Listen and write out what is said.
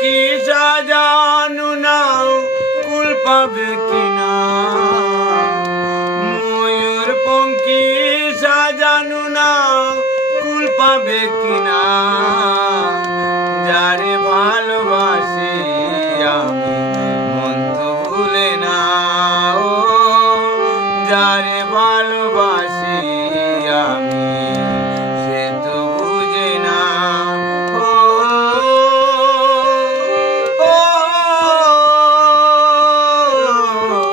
কি সাজানু না কুল পাবে কিনা ময়ূর পঙ্কি সাজানু না কুল পাবে কিনা যারে ভালোবাসি আমি, মন ভুলে না, ও, যারে ভালোবাসি